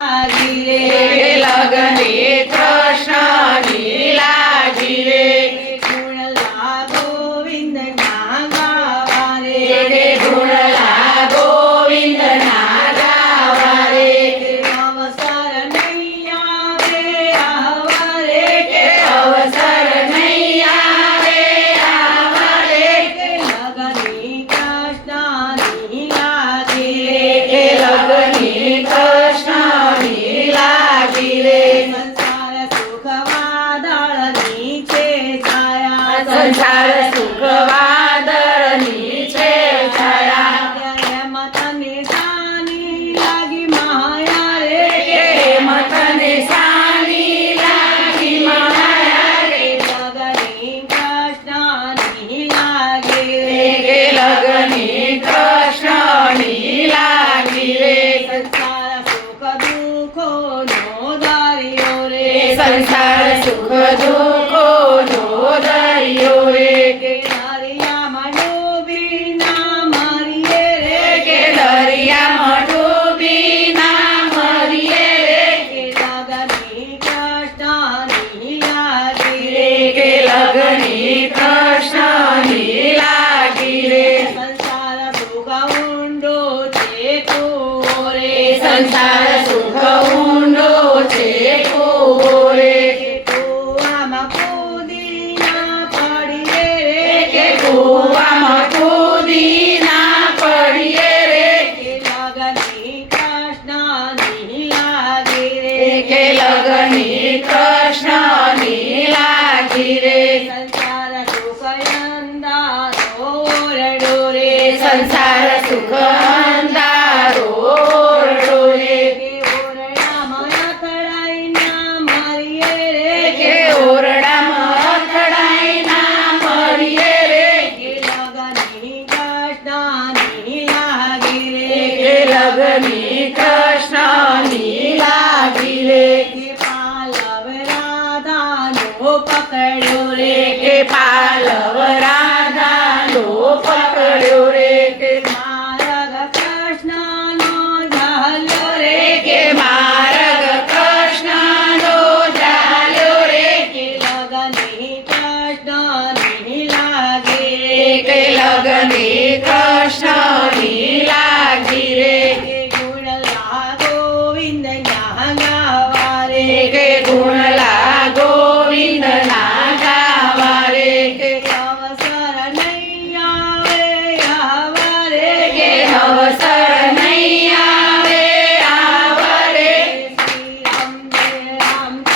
લાગી રે લગની કૃષ્ણની લાગી રે ગુણલા ગોવિંદના ગાવા રે ગુણલા ગોવિંદના ગાવા રે અવસર નહીં આવે આવા રે કે અવસર નહીં આવે આવા રે લગની કૃષ્ણની લાગી રે કે લગની કૃષ્ણની લાગી રે સંસાર સુખ વાદળની છે છાયા સંસાર સુખ વાદળની છે છાયા એમ તને સાની લાગી માયા રે એમ તને સાની લાગી માયા રે લગની કૃષ્ણની લાગી રે કે લગની કૃષ્ણની લાગી રે સંસાર સુખ દુઃખો નો દરિયો રે સંસાર સુખ દુઃખો નો દરિયો રે દરિયામાં ડૂબી ના મરીએ રે કે દરિયામાં ડૂબી ના મરીએ રે લગની કૃષ્ણની લાગી રે કે લગની કૃષ્ણની લાગી રે સંસાર સુખ ઊંડો છે કૂવો રે સંસાર સુખ ઊંડો છે કૂવો રે કૂવામાં કૂદી ના પડીએ રે કે કૂવામાં કૂદી ના પડીએ રે લગની કૃષ્ણની લાગી રે કે લગની કૃષ્ણની લાગી રે સંસાર સુખ અંધારો ઓરડો રે સંસાર સુખ